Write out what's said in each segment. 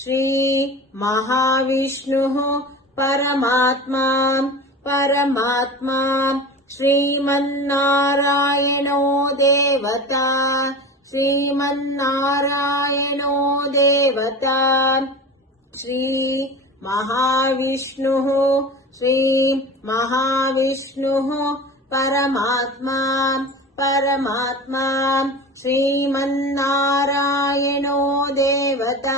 श्री महाविष्णुः परमात्मा श्रीमन्नारायणो देवता श्री महाविष्णुः परमात्मा श्रीमन्नारायणो देवता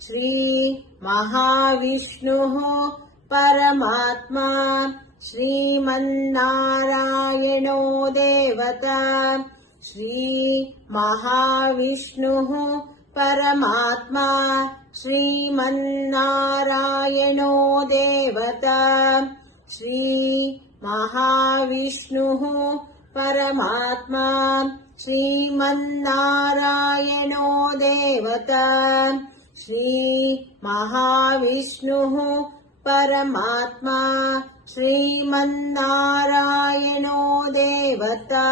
श्री महाविष्णुः परमात्मा श्रीमन्नारायणो देवता श्री महाविष्णुः परमात्मा श्रीमन्नारायणो देवता श्री महाविष्णुः परमात्मा श्रीमन्नारायणो देवता श्री महाविष्णुः परमात्मा श्रीमन्नारायणो देवता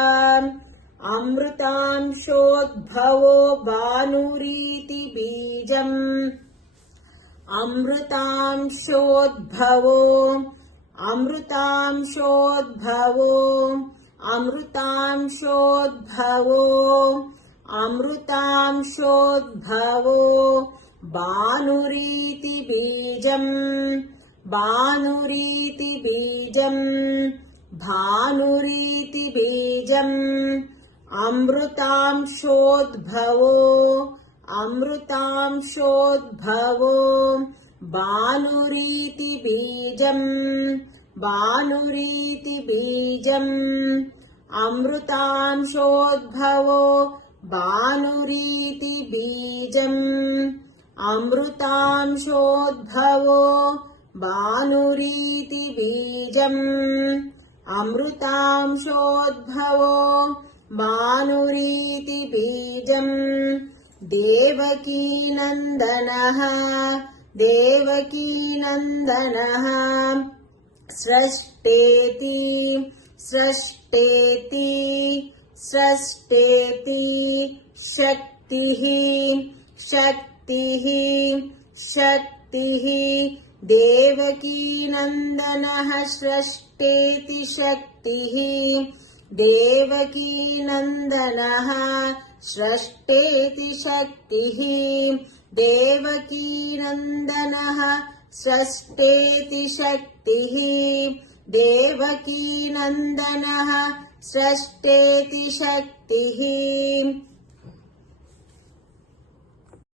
अमृतांशोद्भवो भानुरीति बीजम् अमृतांशोद्भवो भानुरीति बीजम् अमृतांशोद्भवो भानुरीति बीजम् अमृतांशोद्भवो भानुरीति बीजम् अमृतांशोद्भवो भानुरीति बीजम् अमृतांशोद्भवो भानुरीति बीजम् देवकीनन्दनः स्रष्टेति शक्तिः देवकीनन्दनः स्रष्टेति शक्तिः देवकीनन्दनः स्रष्टेति शक्तिः देवकीनन्दनः स्रष्टेति शक्तिः देवकीनन्दनः स्रष्टेति शक्तिः